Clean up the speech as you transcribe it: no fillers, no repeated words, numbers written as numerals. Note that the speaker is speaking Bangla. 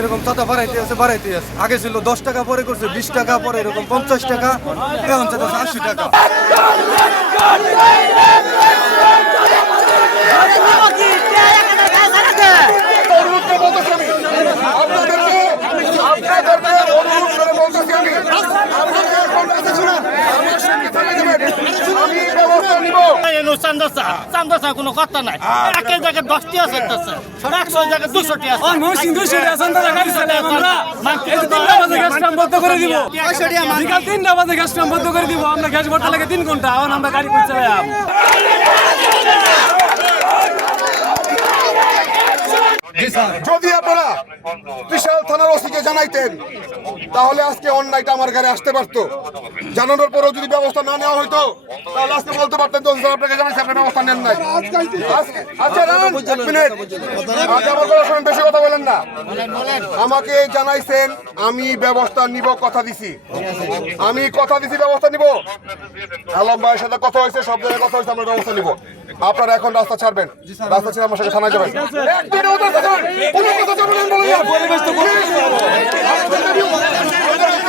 এরকম চাঁদা বাড়াইতে আছে। আগে ছিল 10 টাকা, পরে করছে 20 টাকা, পরে এরকম 50 টাকা, এখন চাঁদা 80 টাকা। কোনো কথা নাই, একের জায়গায় 10টি আছে, 100 জায়গায় 200টি আছে। বন্ধ করে দিব, বিকাল 3টা বাজে গ্যাস পাম্প বন্ধ করে দিব। আমরা গ্যাস ভরতে লাগে 3 ঘন্টা, এখন আমরা গাড়ি করে চালাম। যদি আপনারা ত্রিশাল থানার ওসিকে জানাইতেন তাহলে আজকে অন্যায়টা আমার ঘরে আসতে পারতো। জানানোর পরেও যদি ব্যবস্থা না নেওয়া হইতো তাহলে আজকে বলতে পারতেন তো আপনাকে জানাইছি, আপনি ব্যবস্থা নেন নাই। আচ্ছা এক মিনিট, আজ আমার কথা শুনেন, বেশি কথা বলেন না। আমাকে জানাইছেন, আমি ব্যবস্থা নিব, কথা দিছি, আমি কথা দিছি ব্যবস্থা নিব। আলম ভাইয়ের সাথে কথা হয়েছে, সব জায়গায় কথা হয়েছে, আমরা ব্যবস্থা নিব। আপনারা এখন রাস্তা ছাড়বেন, রাস্তা ছেড়ে আমার সাথে থানায় যাবেন। কোনো কথা যাবেন না, বলে